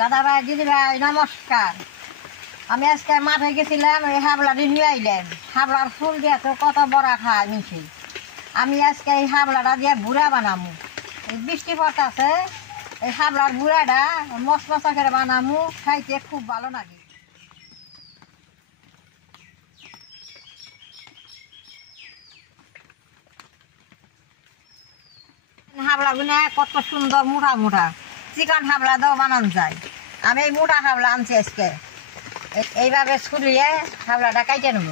দাদা ভাই দিদি ভাই নমস্কার। আমি আজকে মাঠে গেছিলাম, এই হাবলাটি নিয়ে আইলাম। হাবলার ফুল দিয়ে তো কত বড়া খায় নিছি। আমি আজকে এই হাবলাটা দিয়ে বুড়া বানামু। এই বৃষ্টি পড়তেছে, এই হাবলার বুড়াটা মশমশা করে বানামু, খাইতে খুব ভালো লাগে। হাবলাগুলো কত সুন্দর মোটা মোটা, চিকন হাবলা দাও বানানো যায়। আমি এই মোটা হাবলা আনছি আজকে। এইভাবে ছুলিয়ে হাবলাটা কাইটে নেব।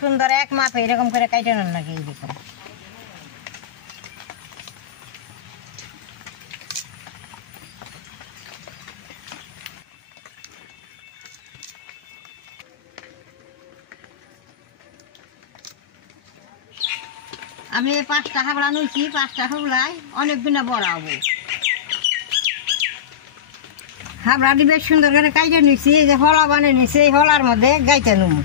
সুন্দর এক মাপে এরকম করে কাইটে নেন নাকি এইরকম। আমি এই 5টা হাবলা নিয়েছি, 5টা হাবলায় অনেকগুলো বড় হবো। হাবলাটি বেশ সুন্দর করে কাইটে নিয়েছি, এই যে হলা বানিয়ে নিয়েছি, এই হলার মধ্যে গাইতে নেব।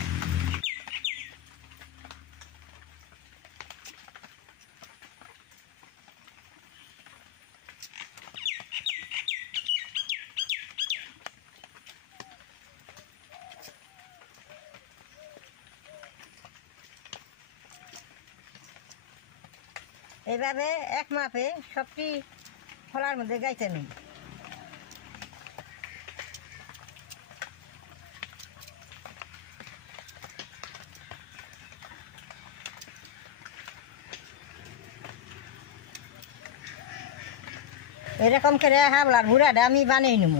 এইভাবে এক মাপে সবটি খোলার মধ্যে গাইতে নেই। এরকম করে হাবলার বুড়াটা আমি বানিয়ে নেব।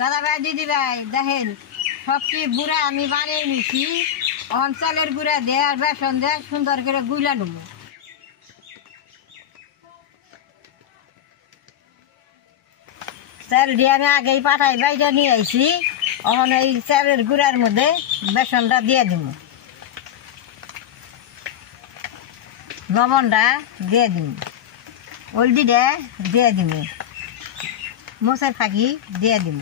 দাদা ভাই দিদি ভাই দেখেন, সবটি গুঁড়া আমি বানিয়ে নিছি। অঞ্চলের গুঁড়া দিয়ে আর বেসন দিয়ে সুন্দর করে গুইলা নেব। চাল দিয়ে আমি আগেই পাঠাই বাইরে নিয়ে আইছি। এখন এই চালের গুঁড়ার মধ্যে বেসনটা দিয়ে দিব, লবণটা দিয়ে দিব, হলদিটা দিয়ে দিব, মশার ফাঁকি দিয়ে দিব।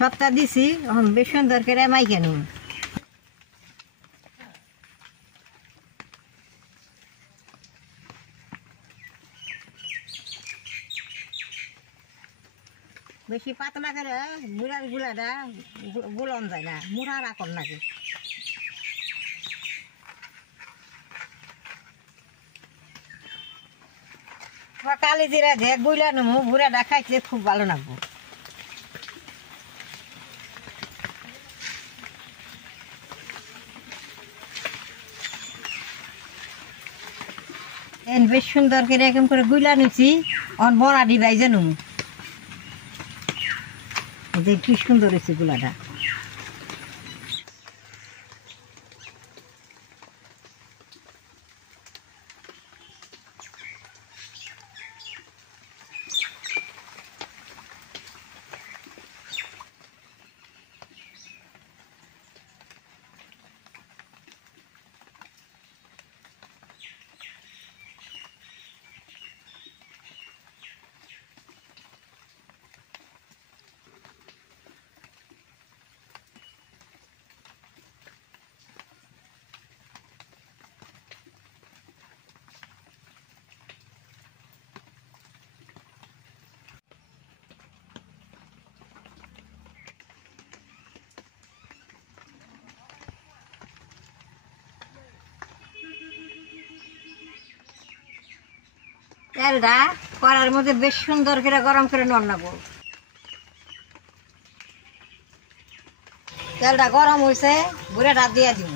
সবটা দিছি, এখন বেশ সুন্দর করে মাইকে নেব। বেশি পাতলা করে বুড়ার গুলাটা গুলন যায় না, মুড়া রাখুন নাকি। কালি জিরা দিয়ে গুইলা নেবো, বুড়াটা খাইতে খুব ভালো লাগবো। বেশ সুন্দর করে এরকম করে গুইলা নিচ্ছি। অন বড়া দিবাই জানো, কি সুন্দর হয়েছে গুলাটা। তেলটা কড়ার মধ্যে বেশ সুন্দর করে গরম করে নেবো। তেলটা গরম হয়েছে, বুড়াটা দিয়ে দিব।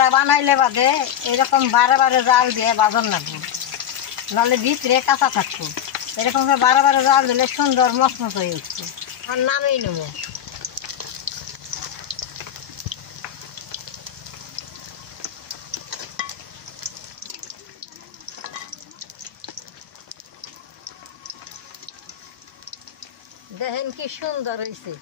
হাবলাটা বানাইলে বাদে এরকম বারে বারে জাল দিয়ে বাজন লাগবে, নাহলে ভিতরে কাঁচা থাকতো। এরকম করে বারে বারে জাল দিলে সুন্দর মচমচ হয়ে উঠছে। আর নামেই নেবো। দেখেন কি সুন্দর হয়েছে।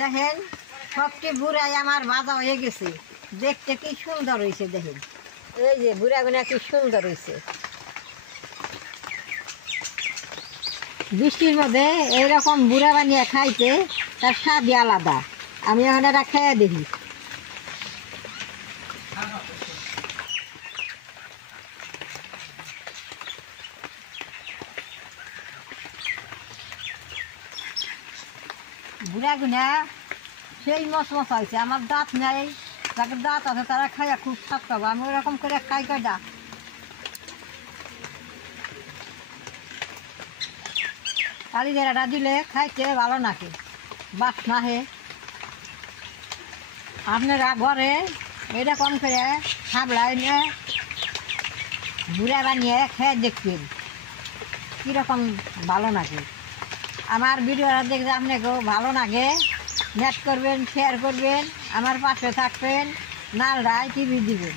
দেখেন সবটি বুড়াই আমার ভাজা হয়ে গেছে, দেখতে কি সুন্দর হয়েছে। দেখেন এই যে বুড়াগুনা কি সুন্দর হয়েছে। বৃষ্টির মধ্যে এইরকম বুড়া বানিয়ে খাইতে তার স্বাদই আলাদা। আমি এখন এটা খেয়ে দেখি। বুড়াগুনা সেই মচমচ হয়েছে। আমার দাঁত নেই, যাদের দাঁত আছে তারা খাইয়া খুব স্বাদ পাবো। আমি ওরকম করে খাই কয়টা। কালি জেরাটা দিলে খাইতে ভালো নাকি, বাসনা হে। আপনারা ঘরে এরকম করে হাবলা এনে বুড়া বানিয়ে খেয়ে দেখবেন কীরকম ভালো লাগে। আমার ভিডিওটা দেখলে আপনাকেও ভালো লাগে, নেট করবেন, শেয়ার করবেন, আমার পাশে থাকবেন, নাল রায় টিভি দিবেন।